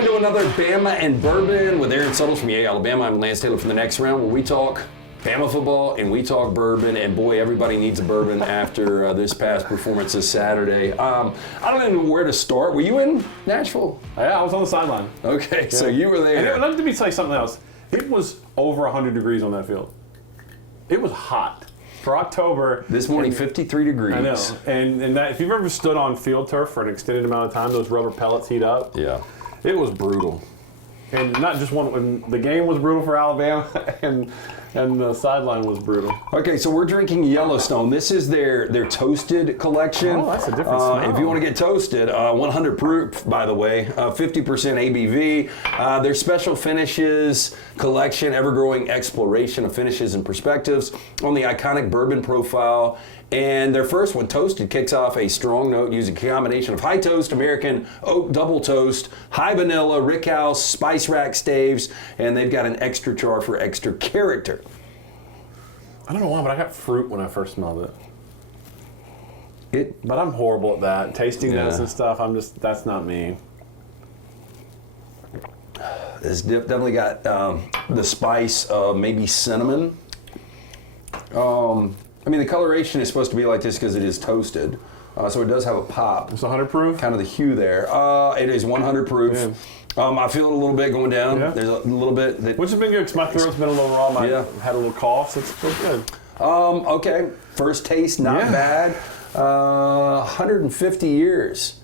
into another Bama and Bourbon with Aaron Suttles from Alabama. I'm Lance Taylor for the next round, where we talk Bama football and we talk bourbon. And boy, everybody needs a bourbon after this past performance this Saturday. I don't even know where to start. Were you in Nashville? Yeah, I was on the sideline. Okay, so you were there. And let me tell you something else. It was over 100 degrees on that field. It was hot. For October. This morning, 53 degrees. I know. And that, if you've ever stood on field turf for an extended amount of time, those rubber pellets heat up. Yeah. It was brutal. And not just when the game was brutal for Alabama, and the sideline was brutal. Okay, so we're drinking Yellowstone. This is their Toasted collection. Oh, that's a different smell. If you want to get toasted, 100 proof, by the way, 50% ABV. Their special finishes collection, ever-growing exploration of finishes and perspectives on the iconic bourbon profile. And their first one, Toasted, kicks off a strong note using a combination of high toast, American oak double toast, high vanilla, rickhouse, spice rack staves, and they've got an extra char for extra character. I don't know why, but I got fruit when I first smelled it. But I'm horrible at that. Tasting this and stuff, that's not me. It's definitely got the spice of maybe cinnamon. I mean, the coloration is supposed to be like this because it is toasted. So it does have a pop. It's 100 proof? Kind of the hue there. It is 100 proof. Yeah. I feel it a little bit going down. Yeah. There's a little bit. Which has been good because my throat's been a little raw. I had a little cough, so it's still good. Okay. First taste, not bad. 150 years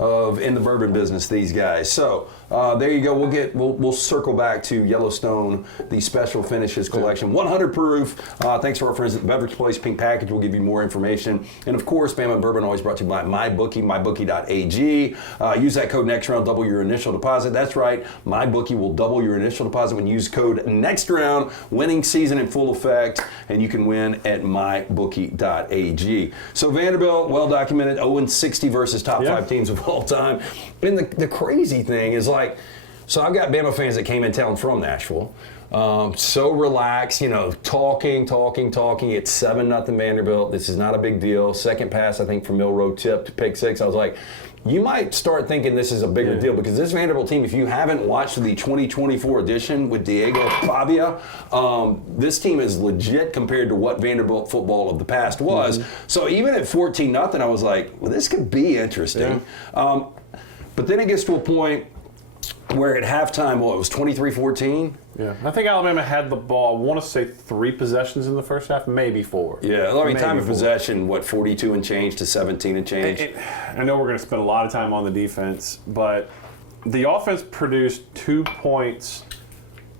of in the bourbon business, these guys. So there you go. We'll circle back to Yellowstone, the special finishes collection, 100 proof. Thanks to our friends at the Beverage Place. Pink Package will give you more information. And of course, Bama and Bourbon always brought to you by MyBookie, mybookie.ag. Use that code next round, double your initial deposit. That's right, MyBookie will double your initial deposit when you use code next round. Winning season in full effect, and you can win at mybookie.ag. So Vanderbilt, well documented, 0-60 versus top 5 teams of all time. And the crazy thing is, like, so I've got Bama fans that came in town from Nashville. So relaxed, talking. It's 7-0 Vanderbilt. This is not a big deal. Second pass, I think, from Milroe tipped, pick six. I was like, you might start thinking this is a bigger deal, because this Vanderbilt team, if you haven't watched the 2024 edition with Diego Pavia, this team is legit compared to what Vanderbilt football of the past was. So even at 14-0, I was like, well, this could be interesting. But then it gets to a point where at halftime, it was 23-14? Yeah, I think Alabama had the ball, I want to say 3 possessions in the first half, maybe 4. Yeah, I mean, time of possession, 42 and change to 17 and change? I know we're going to spend a lot of time on the defense, but the offense produced 2 points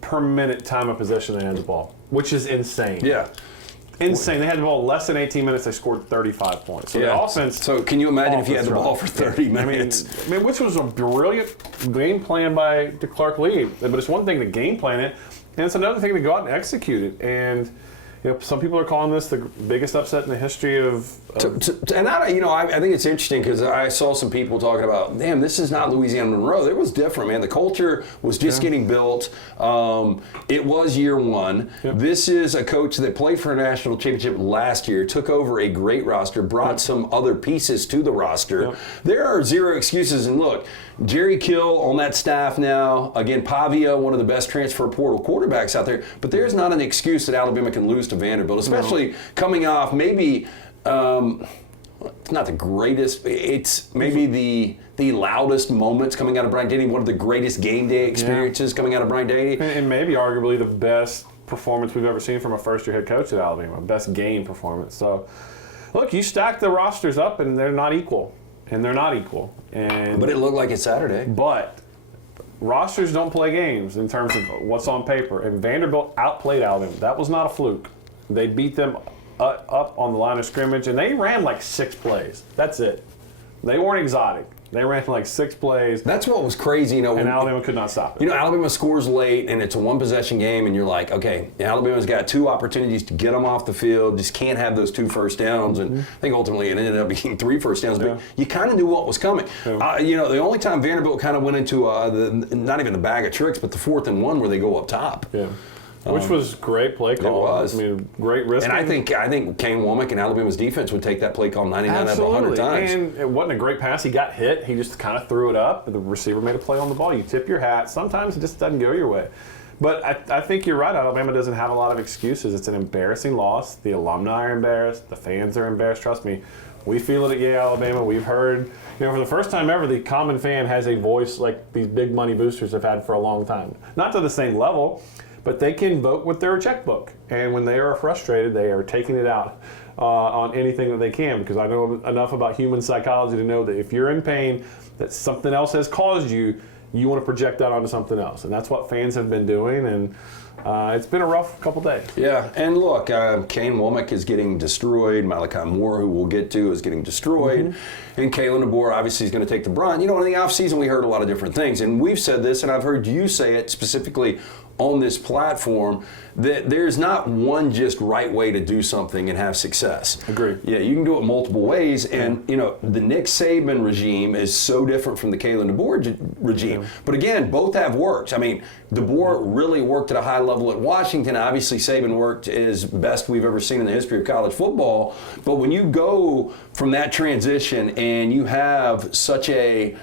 per minute time of possession they had the ball, which is insane. Yeah. Insane. They had the ball less than 18 minutes. They scored 35 points. So the offense. So can you imagine if you had the ball for 30 minutes? I mean, which was a brilliant game plan by Clark Lee. But it's one thing to game plan it, and it's another thing to go out and execute it. And some people are calling this the biggest upset in the history of. And I think it's interesting because I saw some people talking about, damn, this is not Louisiana Monroe. It was different, man. The culture was just getting built. It was year one. This is a coach that played for a national championship last year, took over a great roster, brought some other pieces to the roster. There are zero excuses. And look, Jerry Kill on that staff now. Again, Pavia, one of the best transfer portal quarterbacks out there. But there's not an excuse that Alabama can lose to Vanderbilt, especially coming off maybe it's not the greatest. It's maybe the loudest moments coming out of Bryant-Denny, one of the greatest game day experiences coming out of Bryant-Denny. And maybe arguably the best performance we've ever seen from a first-year head coach at Alabama, best game performance. So, look, you stack the rosters up and they're not equal. But it looked like it's Saturday. But rosters don't play games in terms of what's on paper. And Vanderbilt outplayed Alabama. That was not a fluke. They beat them up on the line of scrimmage, and they ran like 6 plays. That's it. They weren't exotic. They ran like 6 plays. That's what was crazy, and Alabama could not stop it. Alabama scores late, and it's a 1-possession game, and you're like, okay, Alabama's got 2 opportunities to get them off the field, just can't have those 2 first downs, and I think ultimately it ended up being 3 first downs, but you kind of knew what was coming. The only time Vanderbilt kind of went into not even the bag of tricks, but the 4th and 1 where they go up top. Which was great play call. It was. I mean, great risk. And I think Kane Womack and Alabama's defense would take that play call 99 out of 100 times. And it wasn't a great pass. He got hit. He just kind of threw it up. The receiver made a play on the ball. You tip your hat. Sometimes it just doesn't go your way. But I think you're right. Alabama doesn't have a lot of excuses. It's an embarrassing loss. The alumni are embarrassed. The fans are embarrassed. Trust me. We feel it at Yale, Alabama. We've heard, for the first time ever, the common fan has a voice like these big money boosters have had for a long time. Not to the same level, but they can vote with their checkbook. And when they are frustrated, they are taking it out on anything that they can, because I know enough about human psychology to know that if you're in pain, that something else has caused you, you want to project that onto something else. And that's what fans have been doing. And it's been a rough couple days. Yeah, and look, Kane Womack is getting destroyed. Malachi Moore, who we'll get to, is getting destroyed. Mm-hmm. And Kalen DeBoer obviously is going to take the brunt. In the offseason, we heard a lot of different things. And we've said this, and I've heard you say it specifically on this platform, that there's not one just right way to do something and have success. Agreed. Yeah, you can do it multiple ways. And, the Nick Saban regime is so different from the Kalen DeBoer regime. Yeah. But again, both have worked. I mean, DeBoer really worked at a high level at Washington. Obviously, Saban worked as best we've ever seen in the history of college football. But when you go from that transition and you have such a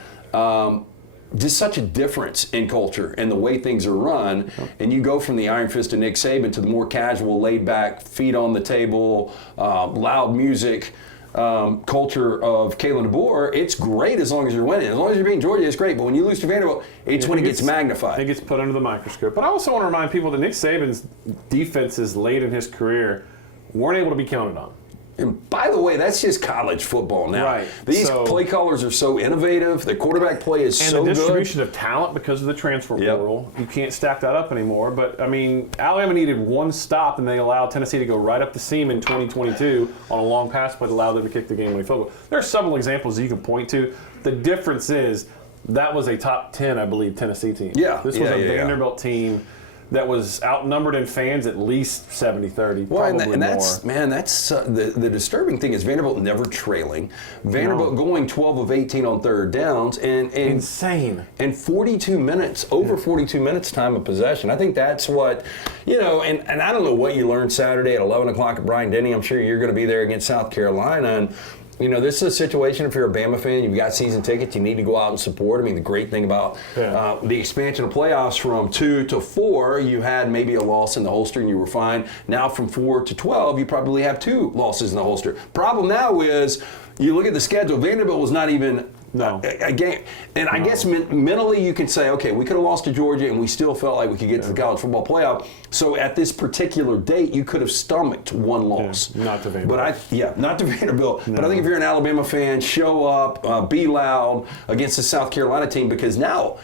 just such a difference in culture and the way things are run, and you go from the iron fist of Nick Saban to the more casual, laid-back, feet on the table, loud music culture of Kalen DeBoer, it's great as long as you're winning. As long as you're beating Georgia, it's great. But when you lose to Vanderbilt, it's when it gets magnified. It gets put under the microscope. But I also want to remind people that Nick Saban's defenses late in his career weren't able to be counted on. And by the way, that's just college football now. Right. These play callers are so innovative. The quarterback play is so good. And the distribution of talent because of the transfer portal, you can't stack that up anymore. But, Alabama needed one stop, and they allowed Tennessee to go right up the seam in 2022 on a long pass play that allowed them to kick the game-winning field goal. There are several examples you can point to. The difference is that was a top 10, I believe, Tennessee team. Yeah. This was a Vanderbilt team that was outnumbered in fans at least 70-30, probably and that's, more. Man, that's the disturbing thing is Vanderbilt never trailing. Vanderbilt going 12 of 18 on third downs. And insane. And 42 minutes, over 42 minutes time of possession. I think that's what, and I don't know what you learned Saturday at 11 o'clock at Bryant-Denny. I'm sure you're going to be there against South Carolina. And this is a situation, if you're a Bama fan, you've got season tickets, you need to go out and support. The great thing about the expansion of playoffs from 2 to 4, you had maybe a loss in the holster and you were fine. Now from 4 to 12, you probably have 2 losses in the holster. Problem now is, you look at the schedule, Vanderbilt was not even a game. And I guess mentally you can say, okay, we could have lost to Georgia and we still felt like we could get to the college football playoff. So at this particular date, you could have stomached one loss. Not to Vanderbilt. Not to Vanderbilt. No. But I think if you're an Alabama fan, show up, be loud against the South Carolina team, because now,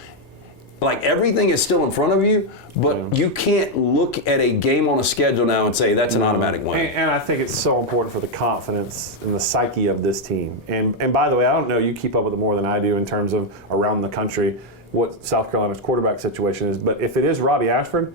everything is still in front of you, but you can't look at a game on a schedule now and say that's an automatic win. And I think it's so important for the confidence and the psyche of this team. And by the way, I don't know, you keep up with it more than I do in terms of around the country what South Carolina's quarterback situation is. But if it is Robbie Ashford,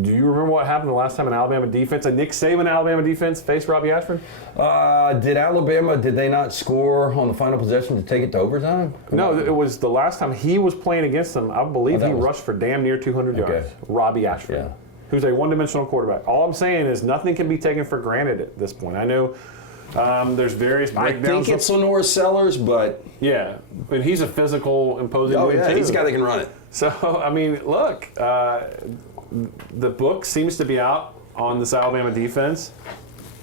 do you remember what happened the last time an Alabama defense, a Nick Saban Alabama defense, faced Robbie Ashford? Did they not score on the final possession to take it to overtime? No, it was the last time he was playing against them. I believe he rushed for damn near 200 yards. Robbie Ashford, who's a one-dimensional quarterback. All I'm saying is nothing can be taken for granted at this point. I know there's various breakdowns. I think it's Lenore Sellers, but... Yeah, but he's a physical, imposing dude, too. He's a guy that can run it. So, look... the book seems to be out on this Alabama defense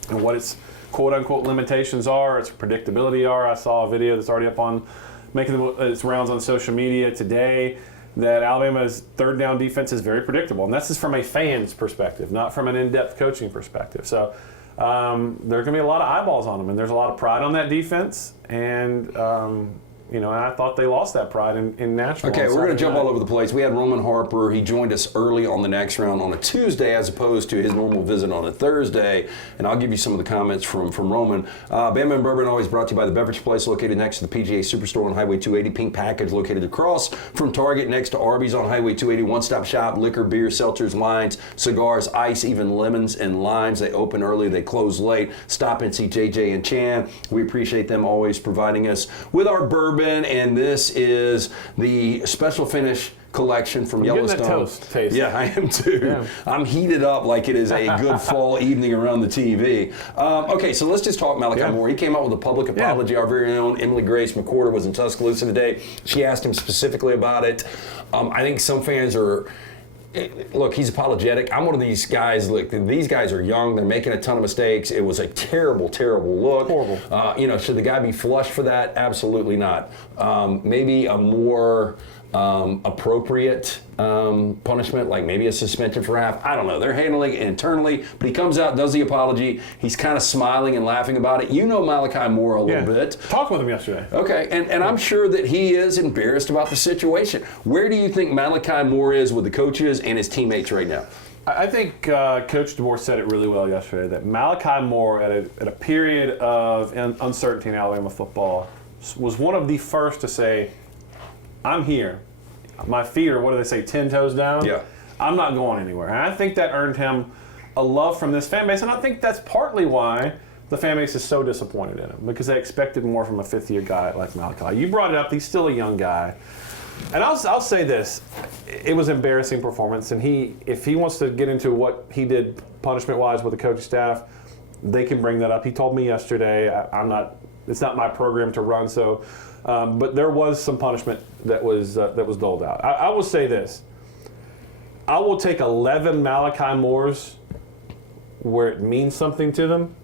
and what its quote-unquote limitations are, its predictability are. I saw a video that's already up on making its rounds on social media today that Alabama's third down defense is very predictable. And that's just from a fan's perspective, not from an in-depth coaching perspective. So there are going to be a lot of eyeballs on them, and there's a lot of pride on that defense. And and I thought they lost that pride in Nashville. Okay, we're going to jump all over the place. We had Roman Harper. He joined us early on the next round on a Tuesday as opposed to his normal visit on a Thursday. And I'll give you some of the comments from Roman. Bama and Bourbon always brought to you by the Beverage Place located next to the PGA Superstore on Highway 280. Pink Package located across from Target next to Arby's on Highway 280. One-stop shop, liquor, beer, seltzers, wines, cigars, ice, even lemons and limes. They open early, they close late. Stop and see JJ and Chan. We appreciate them always providing us with our bourbon Bourbon, and this is the special finish collection from Yellowstone. Getting that toast taste. Yeah, I am too. Yeah. I'm heated up like it is a good fall evening around the TV. Okay, so let's just talk Malachi Moore. He came out with a public apology. Our very own Emily Grace McWhorter was in Tuscaloosa today. She asked him specifically about it. I think some fans are. Look, he's apologetic. I'm one of these guys. Look, these guys are young. They're making a ton of mistakes. It was a terrible, terrible look. Horrible. Should the guy be flushed for that? Absolutely not. Maybe a more appropriate punishment, like maybe a suspension for half. I don't know. They're handling it internally, but he comes out, does the apology. He's kind of smiling and laughing about it. You know Malachi Moore a little bit. Talked with him yesterday. Okay, and I'm sure that he is embarrassed about the situation. Where do you think Malachi Moore is with the coaches and his teammates right now? I think Coach DeBoer said it really well yesterday, that Malachi Moore, at a period of uncertainty in Alabama football, was one of the first to say, I'm here. My feet are, what do they say, 10 toes down? Yeah. I'm not going anywhere. And I think that earned him a love from this fan base, and I think that's partly why the fan base is so disappointed in him, because they expected more from a fifth-year guy like Malachi. You brought it up. He's still a young guy. And I'll say this. It was an embarrassing performance, and if he wants to get into what he did punishment-wise with the coaching staff, they can bring that up. He told me yesterday, it's not my program to run, so... but there was some punishment that was doled out. I will say this. I will take 11 Malachi Moores where it means something to them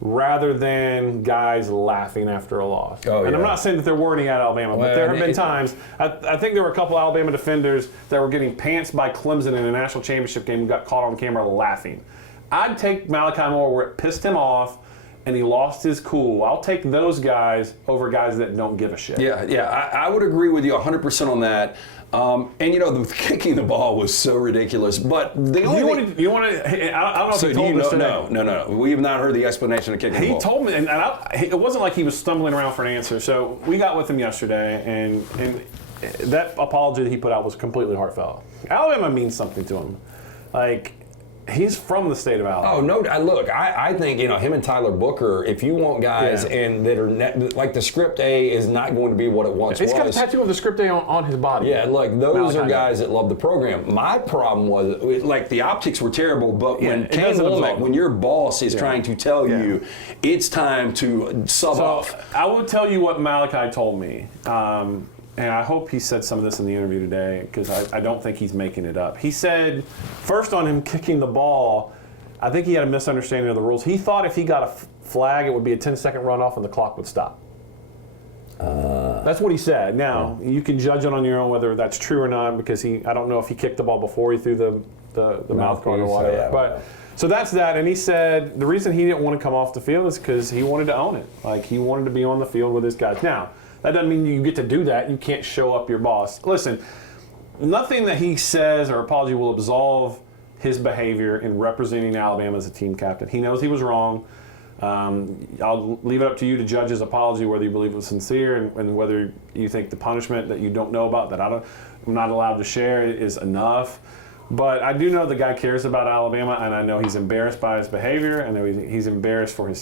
rather than guys laughing after a loss. And I'm not saying that there weren't any at Alabama, but there have been times. I think there were a couple Alabama defenders that were getting pantsed by Clemson in a national championship game who got caught on camera laughing. I'd take Malachi Moore where it pissed him off and he lost his cool. I'll take those guys over guys that don't give a shit. Yeah, I would agree with you 100% on that. And the kicking the ball was so ridiculous. But the only thing, you want to? I don't know if so he told us today. No. We have not heard the explanation of kicking the ball. He told me, and it wasn't like he was stumbling around for an answer. So we got with him yesterday, and that apology that he put out was completely heartfelt. Alabama means something to him. Like, he's from the state of Alabama. Oh, no. Look, I think, him and Tyler Booker, if you want guys and that are like the script A is not going to be what it once was. He's got a tattoo of the script A on his body. Yeah, like those are guys that love the program. My problem was, like, the optics were terrible, but when Kane Womack, when your boss is trying to tell you it's time to sub off. I will tell you what Malachi told me. And I hope he said some of this in the interview today, because I don't think he's making it up. He said, first on him kicking the ball, I think he had a misunderstanding of the rules. He thought if he got a flag, it would be a 10-second runoff and the clock would stop. That's what he said. Now, you can judge it on your own whether that's true or not, because I don't know if he kicked the ball before he threw the mouth guard or whatever. But so that's that. And he said the reason he didn't want to come off the field is because he wanted to own it. Like, he wanted to be on the field with his guys. Now, that doesn't mean you get to do that. You can't show up your boss. Listen, nothing that he says or apology will absolve his behavior in representing Alabama as a team captain. He knows he was wrong. I'll leave it up to you to judge his apology, whether you believe it was sincere and whether you think the punishment that you don't know about, that I'm not allowed to share, is enough. But I do know the guy cares about Alabama, and I know he's embarrassed by his behavior. I know he's embarrassed for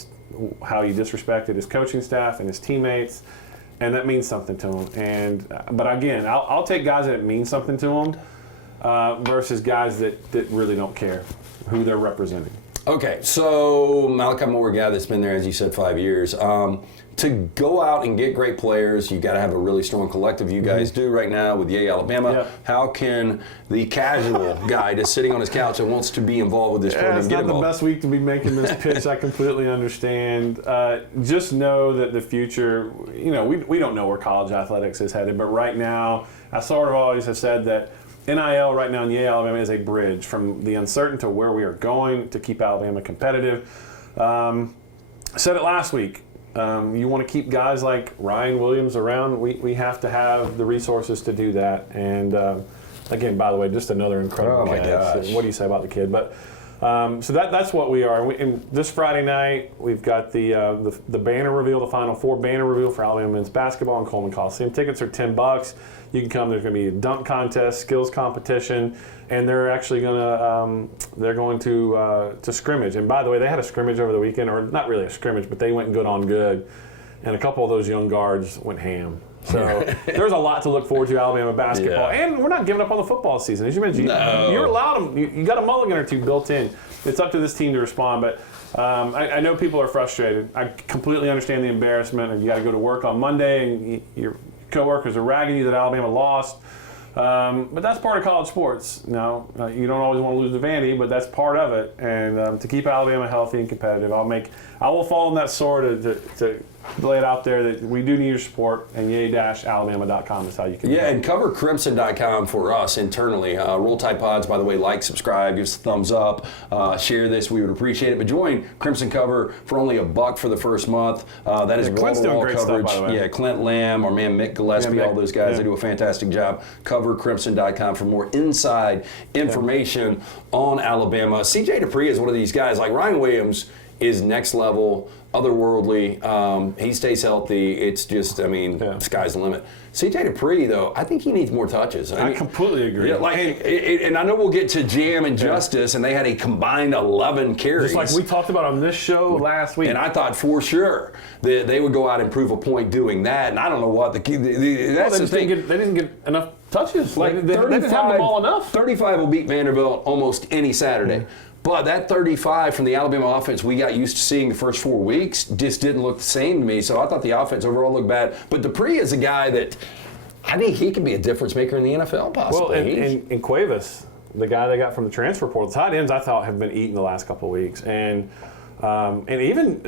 how he disrespected his coaching staff and his teammates. And that means something to him. But again, I'll take guys that it means something to them versus guys that really don't care who they're representing. Okay, so Malachi Moore, a guy that's been there, as you said, 5 years. To go out and get great players, you got to have a really strong collective. You guys do right now with Yay Alabama. Yep. How can the casual guy just sitting on his couch and wants to be involved with this program it's get not involved? The best week to be making this pitch. I completely understand. Just know that the future, we don't know where college athletics is headed, but right now, I sort of always have said that NIL right now in Yay Alabama is a bridge from the uncertain to where we are going to keep Alabama competitive. I said it last week. You want to keep guys like Ryan Williams around, we have to have the resources to do that. And again, by the way, just another incredible kid. So what do you say about the kid? But so that's what we are. And this Friday night, we've got the banner reveal, the Final Four banner reveal for Alabama men's basketball in Coleman Coliseum. Tickets are $10. You can come. There's going to be a dunk contest, skills competition, and they're actually going to scrimmage. And by the way, they had a scrimmage over the weekend, or not really a scrimmage, but they went good on good. and a couple of those young guards went ham. So there's a lot to look forward to Alabama basketball, and we're not giving up on the football season. As you mentioned, you're allowed them. You got a mulligan or two built in. It's up to this team to respond, but I know people are frustrated. I completely understand the embarrassment, and you got to go to work on Monday, and your coworkers are ragging you that Alabama lost. But that's part of college sports. Now, you don't always want to lose to Vandy, but that's part of it. And to keep Alabama healthy and competitive, I will fall on that sword to lay it out there that we do need your support, and yay-alabama.com is how you can. Yeah, and cover crimson.com for us internally. Roll Tide Pods, by the way, like, subscribe, give us a thumbs up, share this. We would appreciate it. But join Crimson Cover for only $1 for the first month. That is wall-to-wall coverage. Stuff, by the way. Yeah, Clint Lamb, our man Mick Gillespie, all those guys, they do a fantastic job. Cover crimson.com for more inside information on Alabama. CJ Dupree is one of these guys. Like Ryan Williams is next level, otherworldly. He stays healthy. It's just, sky's the limit. CJ Dupree, though, I think he needs more touches. I completely agree. Yeah, and I know we'll get to Jam and Justice, and they had a combined 11 carries. Just like we talked about on this show last week. And I thought for sure that they would go out and prove a point doing that. And I don't know what the that's the thing. They didn't get enough touches. Like they didn't have the ball enough. 35 will beat Vanderbilt almost any Saturday. Mm-hmm. But that 35 from the Alabama offense we got used to seeing the first 4 weeks just didn't look the same to me. So I thought the offense overall looked bad. But Dupree is a guy that I think he can be a difference maker in the NFL possibly. Well, and Cuevas, the guy they got from the transfer portal, the tight ends I thought have been eating the last couple of weeks. And even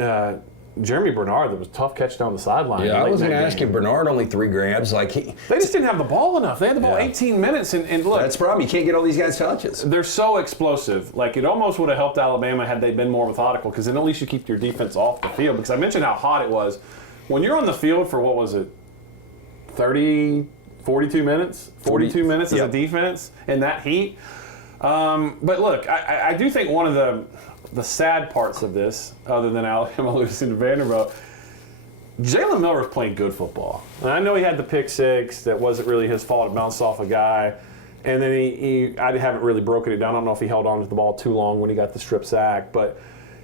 Jeremy Bernard, that was a tough catch down the sideline. Yeah, I was going to ask you, Bernard only 3 grabs. They just didn't have the ball enough. They had the ball 18 minutes, and look. That's the problem. You can't get all these guys touches. They're so explosive. Like, it almost would have helped Alabama had they been more methodical, because then at least you keep your defense off the field. Because I mentioned how hot it was. When you're on the field for, 42 minutes? 42 minutes as a defense in that heat. But look, I do think one of the sad parts of this, other than Alabama losing to Vanderbilt, Jalen Miller's playing good football. And I know he had the pick six that wasn't really his fault. It bounced off a guy. And then I haven't really broken it down. I don't know if he held on to the ball too long when he got the strip sack. But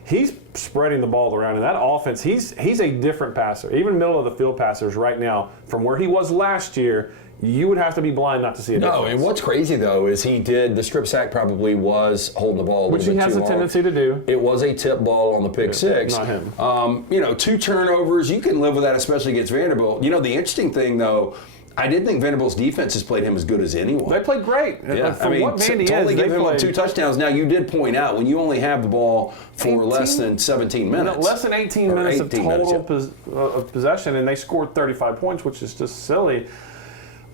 he's spreading the ball around. And that offense, he's a different passer. Even middle of the field passers right now, from where he was last year, you would have to be blind not to see a difference. No, and what's crazy, though, is the strip sack probably was holding the ball a little bit too long. Which he has a tendency to do. It was a tip ball on the pick six. Not him. 2 turnovers, you can live with that, especially against Vanderbilt. The interesting thing, though, I did think Vanderbilt's defense has played him as good as anyone. They played great. Yeah, what Vandy to only is, give him played 2 touchdowns. Now, you did point out, when you only have the ball for less than 17 minutes. Less than 18 minutes of total possession, and they scored 35 points, which is just silly.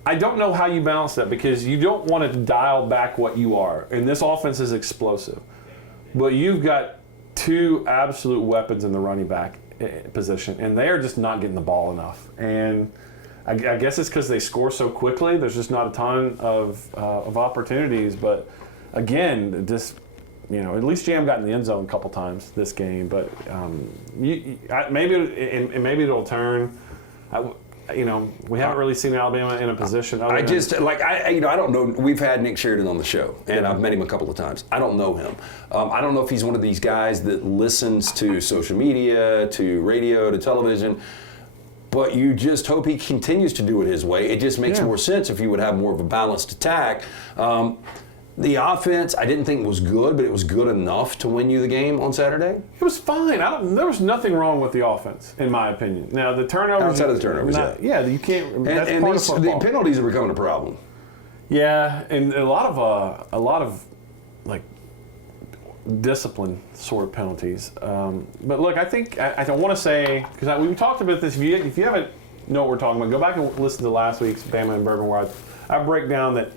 I don't know how you balance that, because you don't want to dial back what you are. And this offense is explosive. But you've got 2 absolute weapons in the running back position, and they are just not getting the ball enough. And I guess it's because they score so quickly. There's just not a ton of opportunities. But again, at least Jam got in the end zone a couple times this game. But maybe it'll turn. We haven't really seen Alabama in a position. I don't know. We've had Nick Sheridan on the show, and I've met him a couple of times. I don't know him. I don't know if he's one of these guys that listens to social media, to radio, to television. But you just hope he continues to do it his way. It just makes more sense if you would have more of a balanced attack. The offense, I didn't think was good, but it was good enough to win you the game on Saturday. It was fine. There was nothing wrong with the offense, in my opinion. Now, the turnovers... Outside of the turnovers, you can't... That's part of football. The penalties are becoming a problem. Yeah, and a lot of discipline sort of penalties. But look, I think I don't want to say, because we talked about this. If you haven't know what we're talking about, go back and listen to last week's Bama and Bourbon, where I break down that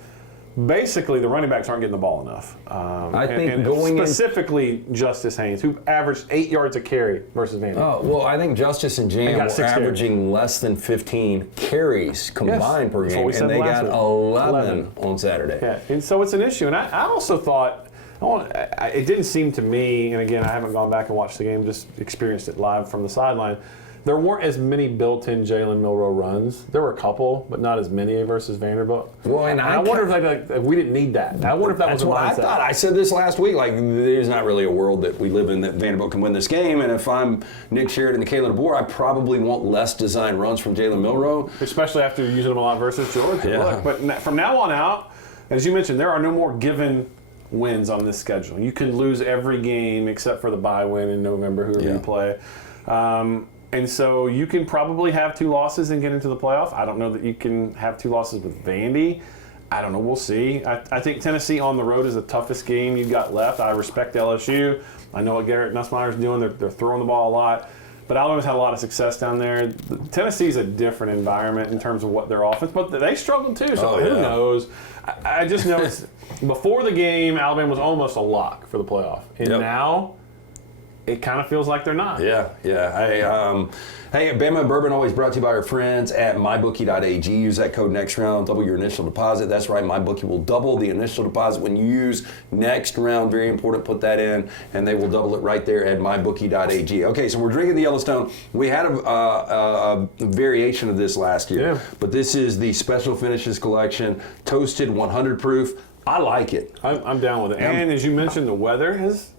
basically the running backs aren't getting the ball enough. I think specifically Justice Haynes, who averaged 8 yards a carry versus Vanderbilt. Oh, well, I think Justice and Jam were averaging less than 15 carries combined per game, and they got 11 on Saturday. Yeah, and so it's an issue. And I also thought, it didn't seem to me, and again, I haven't gone back and watched the game, just experienced it live from the sideline, There weren't as many built-in Jalen Milroe runs. There were a couple, but not as many versus Vanderbilt. Well, and I wonder if we didn't need that. I wonder if that was That's the what I mindset. thought. I said this last week. Like, there's not really a world that we live in that Vanderbilt can win this game. And if I'm Nick Sheridan and Kalen DeBoer, I probably want less design runs from Jalen Milroe. Especially after using them a lot versus Georgia. Yeah. Look, but from now on out, as you mentioned, there are no more given wins on this schedule. You can lose every game except for the bye win in November, whoever you play. And so you can probably have 2 losses and get into the playoff. I don't know that you can have 2 losses with Vandy. I don't know. We'll see. I think Tennessee on the road is the toughest game you've got left. I respect LSU. I know what Garrett Nussmeier's doing. They're throwing the ball a lot. But Alabama's had a lot of success down there. Tennessee's a different environment in terms of what their offense, but they struggled too. So who knows? I just know before the game, Alabama was almost a lock for the playoff, and now it kind of feels like they're not. Yeah. Hey, Bama and Bourbon always brought to you by our friends at mybookie.ag. Use that code next round, double your initial deposit. That's right, MyBookie will double the initial deposit when you use next round. Very important, put that in, and they will double it right there at mybookie.ag. Okay, so we're drinking the Yellowstone. We had a variation of this last year, but this is the Special Finishes Collection, Toasted 100 proof. I like it. I'm down with it. And as you mentioned, the weather has.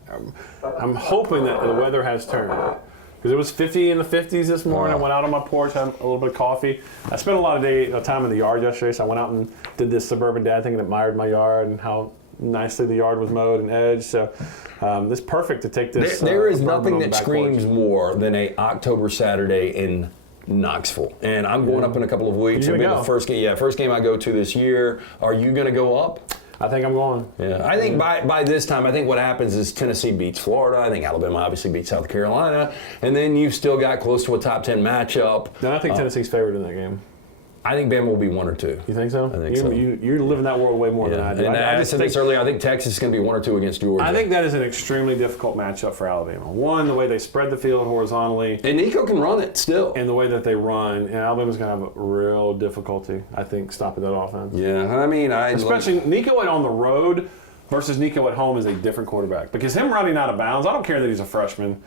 I'm hoping that the weather has turned. Because it was 50 in the 50s this morning. I went out on my porch, had a little bit of coffee. I spent a lot of time in the yard yesterday, so I went out and did this suburban dad thing and admired my yard and how nicely the yard was mowed and edged. So it's perfect to take this. There is nothing that screams more than a October Saturday in Knoxville. And I'm going up in a couple of weeks. It'll be the first game I go to this year. Are you going to go up? I think I'm going. Yeah, I think by this time, I think what happens is Tennessee beats Florida. I think Alabama obviously beats South Carolina. And then you've still got close to a top 10 matchup. No, I think Tennessee's favored in that game. I think Bama will be 1 or 2. You think so? I think so. You're living that world way more than I do. And I said this earlier, I think Texas is going to be 1 or 2 against Georgia. I think that is an extremely difficult matchup for Alabama. One, the way they spread the field horizontally. And Nico can run it still. And the way that they run. And Alabama's going to have a real difficulty, I think, stopping that offense. Yeah, I mean, especially Nico on the road versus Nico at home is a different quarterback. Because him running out of bounds, I don't care that he's a freshman.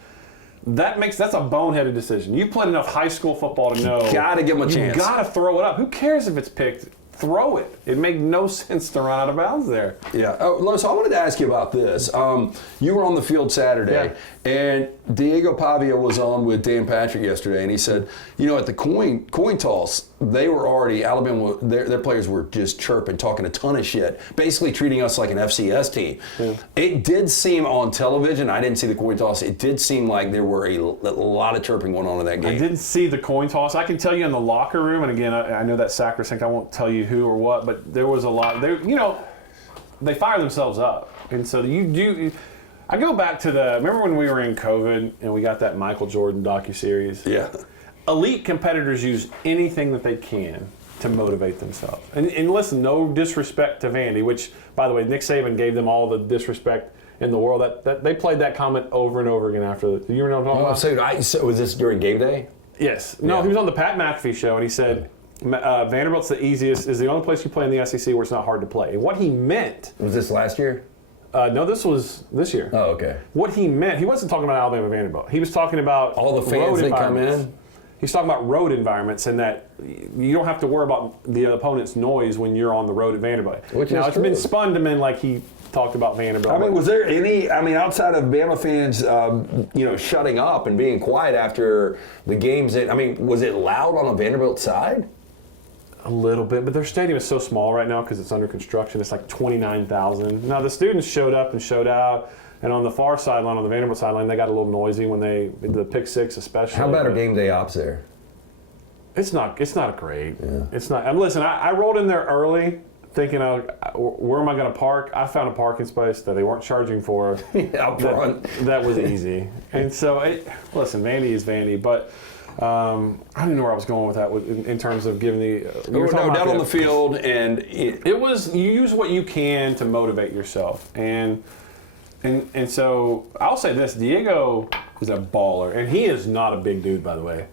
That's a boneheaded decision. You played enough high school football to know. You gotta give him a chance. You gotta throw it up. Who cares if it's picked? Throw it. It made no sense to run out of bounds there. Yeah. Oh, so I wanted to ask you about this. You were on the field Saturday, and Diego Pavia was on with Dan Patrick yesterday, and he said, at the coin toss, they were already Alabama. Their players were just chirping, talking a ton of shit, basically treating us like an FCS team. Yeah. It did seem on television. I didn't see the coin toss. It did seem like there were a lot of chirping going on in that game. I didn't see the coin toss. I can tell you in the locker room, and again, I know that sacrosanct. I won't tell you who or what, but there was a lot. They fire themselves up, and so you do. I go back to remember when we were in COVID and we got that Michael Jordan docuseries? Yeah. Elite competitors use anything that they can to motivate themselves. And listen, no disrespect to Vandy, which, by the way, Nick Saban gave them all the disrespect in the world. That they played that comment over and over again after. You know what I'm talking about? So was this during game day? Yes. No, he was on the Pat McAfee show, and he said, Vanderbilt's is the only place you play in the SEC where it's not hard to play. And what he meant... Was this last year? No, this was this year. Oh, okay. What he meant, he wasn't talking about Alabama Vanderbilt. He was talking about all the fans that come in. He's talking about road environments and that you don't have to worry about the opponent's noise when you're on the road at Vanderbilt. Now, it's been spun to men like he talked about Vanderbilt. I mean, was there any, outside of Bama fans, shutting up and being quiet after the games, was it loud on the Vanderbilt side? A little bit, but their stadium is so small right now because it's under construction. It's like 29,000. Now, the students showed up and showed out, and on the far sideline, on the Vanderbilt sideline, they got a little noisy when the pick six especially. How about our game day ops there? It's not great. Yeah. It's not. Listen, I rolled in there early thinking, where am I going to park? I found a parking space that they weren't charging for. Out front. That was easy. And so, listen, Vandy is Vandy, but... I didn't know where I was going with that in terms of giving the... down on the field, and... It was, you use what you can to motivate yourself. And so, I'll say this, Diego is a baller, and he is not a big dude, by the way.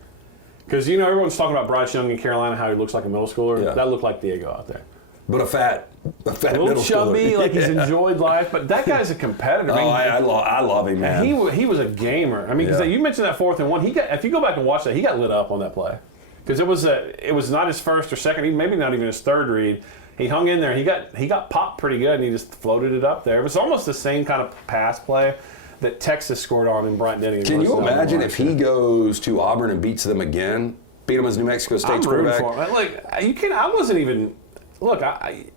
Because, everyone's talking about Bryce Young in Carolina, how he looks like a middle schooler. Yeah. That looked like Diego out there. but a fat A little middle chubby, schooler. like he's enjoyed life, but that guy's a competitor. Oh, I love him, man. He was a gamer. I mean, because you mentioned that 4th and 1. If you go back and watch that, he got lit up on that play because it was not his first or second, maybe not even his third read. He hung in there. He got popped pretty good, and he just floated it up there. It was almost the same kind of pass play that Texas scored on in Bryant Denny. Can you imagine if he goes to Auburn and beats them again? Beat them as New Mexico State's quarterback? I'm rooting for him. Like, you can't. I wasn't even. Look,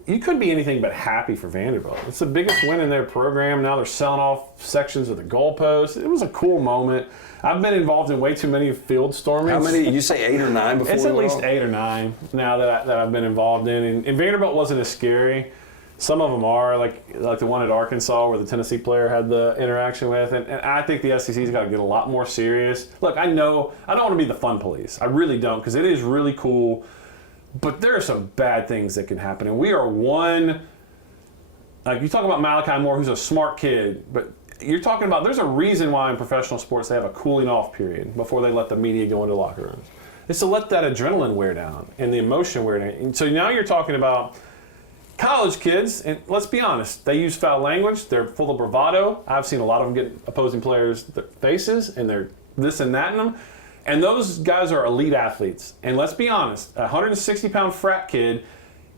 you couldn't be anything but happy for Vanderbilt. It's the biggest win in their program. Now they're selling off sections of the goalpost. It was a cool moment. I've been involved in way too many field stormings. How many? You say 8 or 9 before? It's at least 8 or 9 now that I've been involved in. And Vanderbilt wasn't as scary. Some of them are, like the one at Arkansas where the Tennessee player had the interaction with. And I think the SEC's got to get a lot more serious. Look, I know I don't want to be the fun police. I really don't, because it is really cool. But there are some bad things that can happen. And we are one, like you talk about Malachi Moore, who's a smart kid, but you're talking about there's a reason why in professional sports they have a cooling off period before they let the media go into locker rooms. It's to let that adrenaline wear down and the emotion wear down. And so now you're talking about college kids, and let's be honest, they use foul language. They're full of bravado. I've seen a lot of them get opposing players' faces, and they're this and that in them. And those guys are elite athletes. And let's be honest, a 160-pound frat kid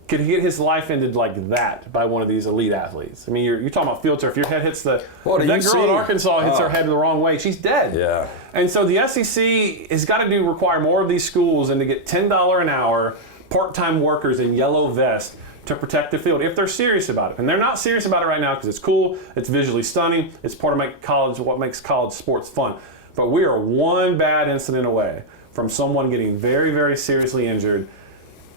could get his life ended like that by one of these elite athletes. I mean, you're talking about field turf. Your head hits that girl in Arkansas hits her head the wrong way. She's dead. Yeah. And so the SEC has got to require more of these schools and to get $10 an hour part-time workers in yellow vests to protect the field if they're serious about it. And they're not serious about it right now because it's cool, it's visually stunning, it's part of what makes college sports fun. But we are one bad incident away from someone getting very, very seriously injured,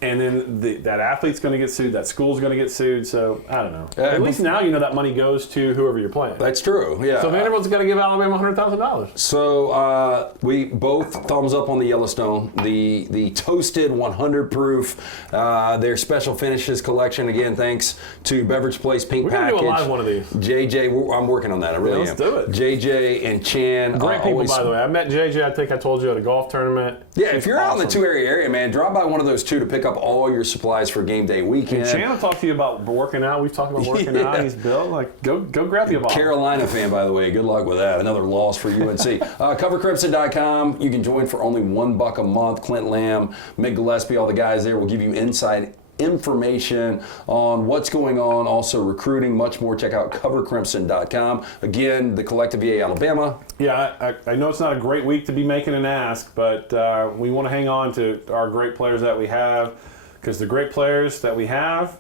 and then that athlete's going to get sued, that school's going to get sued. So I don't know. At least now you know that money goes to whoever you're playing. That's true. Yeah. So Vanderbilt's going to give Alabama $100,000. So we both thumbs up on the Yellowstone, the toasted 100 proof, their special finishes collection. Again, thanks to Beverage Place Pink Package. We're going to do a live one of these. JJ, I'm working on that. I really am. Let's do it. JJ and Chan. Great people, by the way. I met JJ, I think I told you, at a golf tournament. Yeah, if you're out in the two-area area, man, drop by one of those two to pick up all your supplies for game day weekend. And Chan will talk to you about working out. We've talked about working out. He's built. Like, go grab you a ball. Carolina fan, by the way. Good luck with that. Another loss for UNC. CoverCrimson.com. You can join for only $1 a month. Clint Lamb, Meg Gillespie, all the guys there will give you inside information on what's going on, also recruiting, much more. Check out covercrimson.com. Again, the Collective VA Alabama. Yeah, I know it's not a great week to be making an ask, but we want to hang on to our great players that we have, because the great players that we have,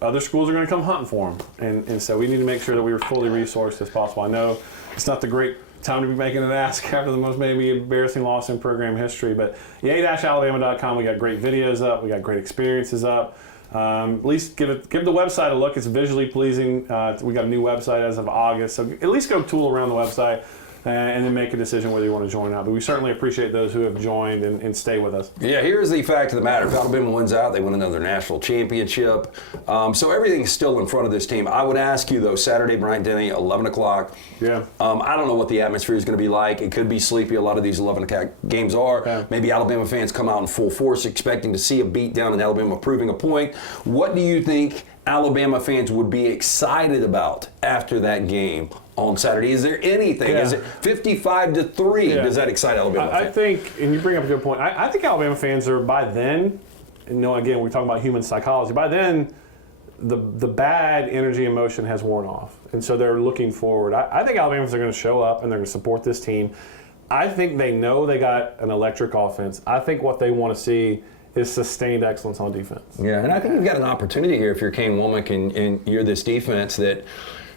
other schools are going to come hunting for them. And so we need to make sure that we are fully resourced as possible. I know it's not the great time to be making an ask after the most maybe embarrassing loss in program history, but a-alabama.com, we got great videos up, we got great experiences up. At least give the website a look. It's visually pleasing. We got a new website as of August, so at least go tool around the website and then make a decision whether you want to join out. But we certainly appreciate those who have joined and stay with us. Yeah, here's the fact of the matter. If Alabama wins out, they win another national championship. So everything's still in front of this team. I would ask you, though, Saturday, Bryant Denny, 11 o'clock. Yeah. I don't know what the atmosphere is going to be like. It could be sleepy. A lot of these 11 o'clock games are. Yeah. Maybe Alabama fans come out in full force expecting to see a beatdown and Alabama proving a point. What do you think Alabama fans would be excited about after that game on Saturday? Is there anything? Yeah. Is it 55-3? Yeah. Does that excite Alabama I fans? think, and you bring up a good point, I think Alabama fans are, by then, again, we're talking about human psychology, by then the bad energy emotion has worn off. And so they're looking forward. I think Alabamans are going to show up and they're going to support this team. I think they know they got an electric offense. I think what they want to see is sustained excellence on defense. Yeah, and I think you've got an opportunity here if you're Kane Womack and you're this defense that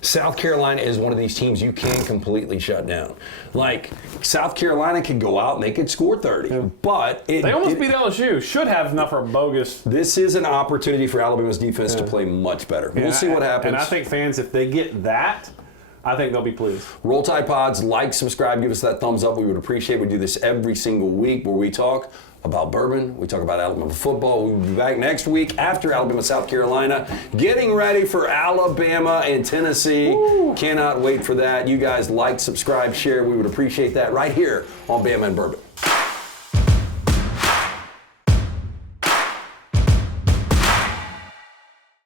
South Carolina is one of these teams you can completely shut down. Like, South Carolina could go out and they could score 30, but they almost beat LSU. Should have enough for a bogus. This is an opportunity for Alabama's defense to play much better. We'll see what happens. And I think fans, if they get that, I think they'll be pleased. Roll Tide Pods, like, subscribe, give us that thumbs up. We would appreciate it. We do this every single week where we talk about bourbon. We talk about Alabama football. We'll be back next week after Alabama, South Carolina, getting ready for Alabama and Tennessee. Woo. Cannot wait for that. You guys like, subscribe, share. We would appreciate that right here on Bama and Bourbon.